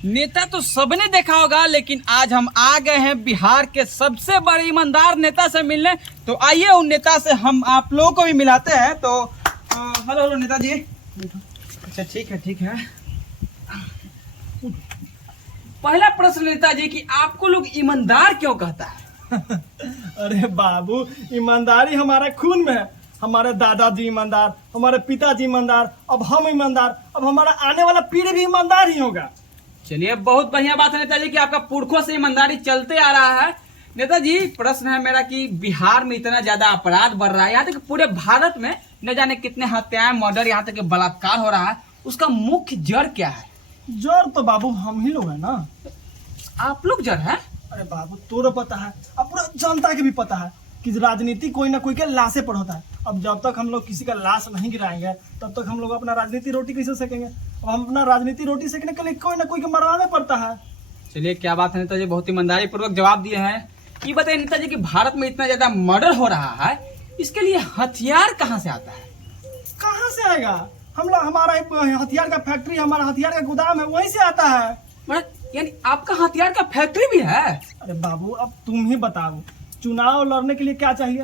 नेता तो सबने देखा होगा, लेकिन आज हम आ गए हैं बिहार के सबसे बड़े ईमानदार नेता से मिलने। तो आइए उन नेता से हम आप लोगों को भी मिलाते हैं। तो हेलो हेलो नेताजी। अच्छा ठीक है। पहला प्रश्न नेताजी कि आपको लोग ईमानदार क्यों कहता है? अरे बाबू, ईमानदारी हमारा खून में है। हमारे दादाजी ईमानदार, हमारे पिताजी ईमानदार, अब हम ईमानदार, अब हमारा आने वाला पीढ़ी भी ईमानदार ही होगा। चलिए, बहुत बढ़िया बात है नेताजी कि आपका पुरखों से ईमानदारी चलते आ रहा है। नेताजी, प्रश्न है मेरा कि बिहार में इतना ज्यादा अपराध बढ़ रहा है, यहाँ तक पूरे भारत में न जाने कितने हत्याएं, मर्डर, यहाँ तक बलात्कार हो रहा है, उसका मुख्य जड़ क्या है? जड़ तो बाबू हम ही लोग है ना। आप लोग जड़ है? अरे बाबू, तोरो पता है, अब पूरा जनता के भी पता है कि राजनीति कोई ना कोई के लाशे पर होता है। अब जब तक हम लोग किसी का लाश नहीं गिराएंगे तब तक हम लोग अपना राजनीति रोटी कैसे सेकेंगे? अब हम अपना राजनीति रोटी सेकने के लिए कोई ना कोई के मरवाना पड़ता है। चलिए, क्या बात है नेताजी, बहुत ईमानदारी पूर्वक जवाब दिए हैं। ये बताइए नेताजी कि भारत में इतना ज्यादा मर्डर हो रहा है, इसके लिए हथियार कहाँ से आता है? कहाँ से आएगा? हम लोग, हमारा एक हथियार का फैक्ट्री, हमारा हथियार का गोदाम है, वहीं से आता है। यानी आपका हथियार का फैक्ट्री भी है? अरे बाबू, अब तुम ही बताओ, चुनाव लड़ने के लिए क्या चाहिए?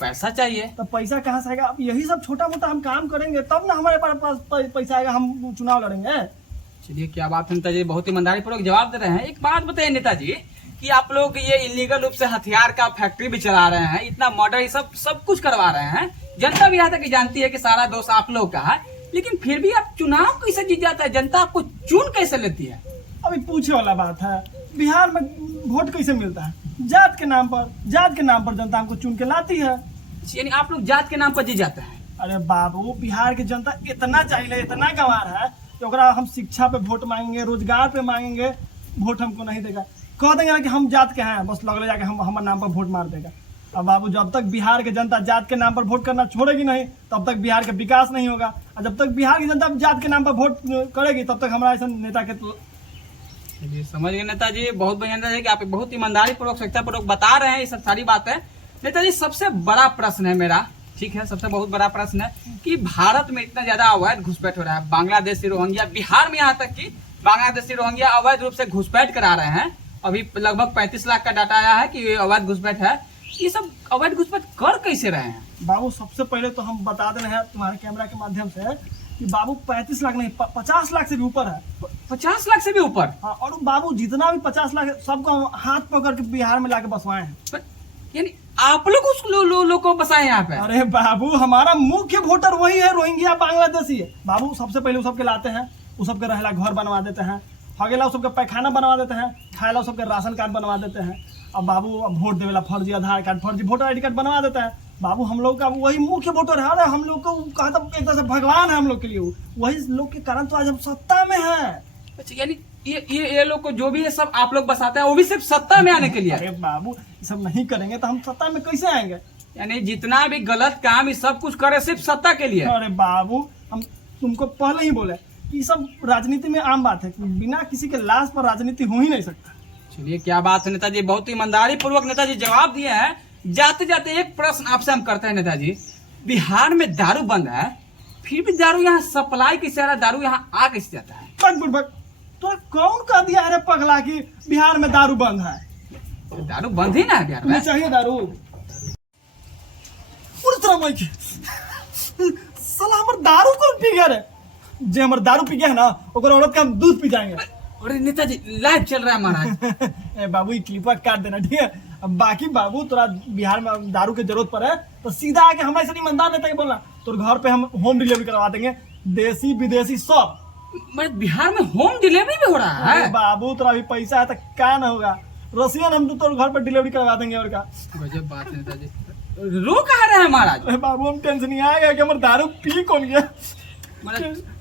पैसा चाहिए। तो पैसा कहाँ से आएगा? अब यही सब छोटा मोटा हम काम करेंगे तब ना हमारे पास पैसा आएगा, हम चुनाव लड़ेंगे। चलिए, क्या बात है नेताजी, बहुत ईमानदारी पूर्वक जवाब दे रहे हैं। एक बात बताइए नेताजी कि आप लोग ये इलीगल रूप से हथियार का फैक्ट्री भी चला रहे हैं, इतना मर्डर सब कुछ करवा रहे हैं, जनता भी यहाँ तक जानती है कि सारा दोष आप लोग का है, लेकिन फिर भी आप चुनाव कैसे जीत जाता है? जनता आपको चुन कैसे लेती है? अभी पूछे वाला बात है, बिहार में वोट कैसे मिलता है? जात के नाम पर जनता हमको चुन के लाती है। यानी आप लोग जात के नाम पर जीत जाते हैं? अरे बाबू, बिहार की जनता इतना चाहिए, इतना गंवार है कि ओकरा हम शिक्षा पे वोट मांगेंगे, रोजगार पे मांगेंगे, वोट हमको नहीं देगा। कह देंगे ना कि हम जात के हैं, बस लगले जाके हम हमारे नाम पर वोट मार देगा। अब बाबू, जब तक बिहार की जनता जात के नाम पर वोट करना छोड़ेगी नहीं, तब तक बिहार का विकास नहीं होगा। और जब तक बिहार की जनता जात के नाम पर वोट करेगी, तब तक हमारा ऐसा नेता के समझ गए नेताजी, बहुत बढ़िया नेताजी कि आप बहुत ईमानदारी पूर्वक, सच्चा पूर्वक बता रहे हैं ये सब सारी बातें। नेताजी, सबसे बड़ा प्रश्न है मेरा, ठीक है, सबसे बहुत बड़ा प्रश्न है कि भारत में इतना ज्यादा अवैध घुसपैठ हो रहा है, बांग्लादेशी रोहिंग्या, बिहार में यहाँ तक कि बांग्लादेशी रोहिंग्या अवैध रूप से घुसपैठ करा रहे हैं। अभी लगभग 35 लाख का डाटा आया है कि अवैध घुसपैठ है। ये सब अवैध घुसपैठ कर कैसे रहे हैं? बाबू, सबसे पहले तो हम बता दे रहे हैं तुम्हारे कैमरा के माध्यम से कि बाबू 35 लाख नहीं, 50 लाख से भी ऊपर है। 50 लाख से भी ऊपर? हाँ, और बाबू जितना भी 50 लाख है, सबको हम हाथ पकड़ के बिहार में लाके बसवाए हैं। यानी आप लोग उस लोग को बसाए यहाँ पे? अरे बाबू, हमारा मुख्य वोटर वही है, रोहिंग्या बांग्लादेशी है। बाबू, सबसे पहले वो सबके लाते हैं, वो सबके रहेला घर बनवा देते हैं, हगेला सबके पैखाना बनवा देते हैं, खाएला सबके राशन कार्ड बनवा देते हैं। अब बाबू, अब वोट देवेला फर्जी आधार कार्ड, फर्जी वोटर ID कार्ड बनवा देता है। बाबू, हम लोग का वही मुख्य वोटर है। अरे हम लोग को कहा था एक तरह से भगवान है हम लोग के लिए, वही लोग के कारण तो आज हम सत्ता में है। अच्छा, यानी ये लोग को जो भी है सब आप लोग बसाते हैं, वो भी सिर्फ सत्ता में आने के लिए? अरे बाबू, ये सब नहीं करेंगे तो हम सत्ता में कैसे आएंगे? यानी जितना भी गलत काम ये सब कुछ करे सिर्फ सत्ता के लिए? अरे बाबू, हम तुमको पहले ही बोले कि सब राजनीति में आम बात है, बिना किसी के लाश पर राजनीति हो ही नहीं सकता। चलिए, क्या बात है नेताजी, बहुत ईमानदारी पूर्वक नेताजी जवाब दिए हैं। जाते जाते एक प्रश्न आपसे हम करते हैं नेताजी, बिहार में दारू बंद है, फिर भी दारू यहाँ सप्लाई कैसे आ रहा है, दारू यहाँ आ कैसे जाता है? तो कौन कह दिया है पगला कि बिहार में दारू बंद है? दारू बंद ही ना है बिहार में। चाहिए दारू पूरी तरह साला हमर दारू कौन पी गया रे? जे हमर दारू पी गया है ना, ओकर औरत के हम दूध पी जाएंगे। अरे नेताजी, लाइव चल रहा है महाराज। ए बाबू, ये क्लिप काट देना, ठीक है? अब बाकी बाबू, तोरा बिहार में दारू की जरूरत पड़े तो सीधा आके हमारे से ईमानदार नेता के बोलना, तो घर पे हम होम डिलीवरी करवा देंगे, देसी विदेशी सब। मैं बिहार में होम डिलीवरी भी हो रहा है? बाबू, तोरा भी पैसा है तो क्या ना होगा, रसियन हम तो घर पर डिलीवरी करवा देंगे। और का गजब बात है नेताजी, रो कहा रहे हैं महाराज? बाबू, हम टेंशन नहीं आएगा कि हमारे दारू पी कौन गया।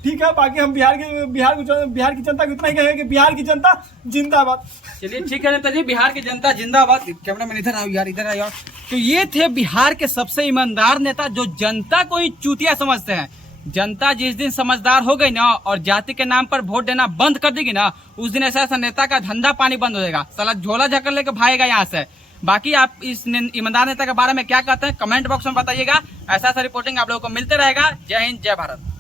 ठीक है, बाकी हम बिहार की जनता को इतना ही कहेंगे कि बिहार की जनता जिंदाबाद। चलिए, ठीक है नेताजी, बिहार की जनता जिंदाबाद। कैमरा मैन इधर आओ यार, इधर आओ। तो ये थे बिहार के सबसे ईमानदार नेता जो जनता को ही चूतिया समझते हैं। जनता जिस दिन समझदार हो गई ना और जाति के नाम पर वोट देना बंद कर देगी ना, उस दिन ऐसा नेता का धंधा पानी बंद हो जाएगा, साला झोला झकर लेके भागेगा यहाँ से। बाकी आप इस ईमानदार नेता के बारे में क्या कहते हैं कमेंट बॉक्स में बताइएगा। ऐसा रिपोर्टिंग आप लोगों को मिलते रहेगा। जय हिंद, जय भारत।